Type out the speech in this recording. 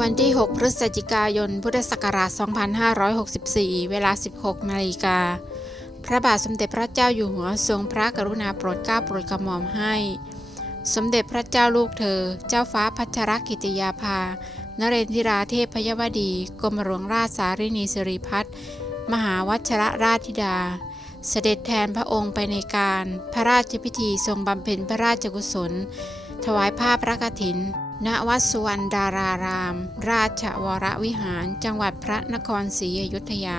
วันที่ 6 พฤศจิกายน พุทธศักราช 2564 เวลา 16 นาฬิกา พระบาทสมเด็จพระเจ้าอยู่หัวทรงพระกรุณาโปรดเกล้าโปรดกระหม่อมให้ สมเด็จพระเจ้าลูกเธอ เจ้าฟ้าพัชรกิติยาภา นเรนทิราเทพพยวดี กรมหลวงราชสารินีสิริพัฒน์มหาวัชรราชธิดา เสด็จแทนพระองค์ไปในการ พระราชพิธีทรงบำเพ็ญพระราชกุศล ถวายผ้าพระกฐิน ณวัดสุวรรณดาราราม ราชวรวิหาร จังหวัดพระนครศรีอยุธยา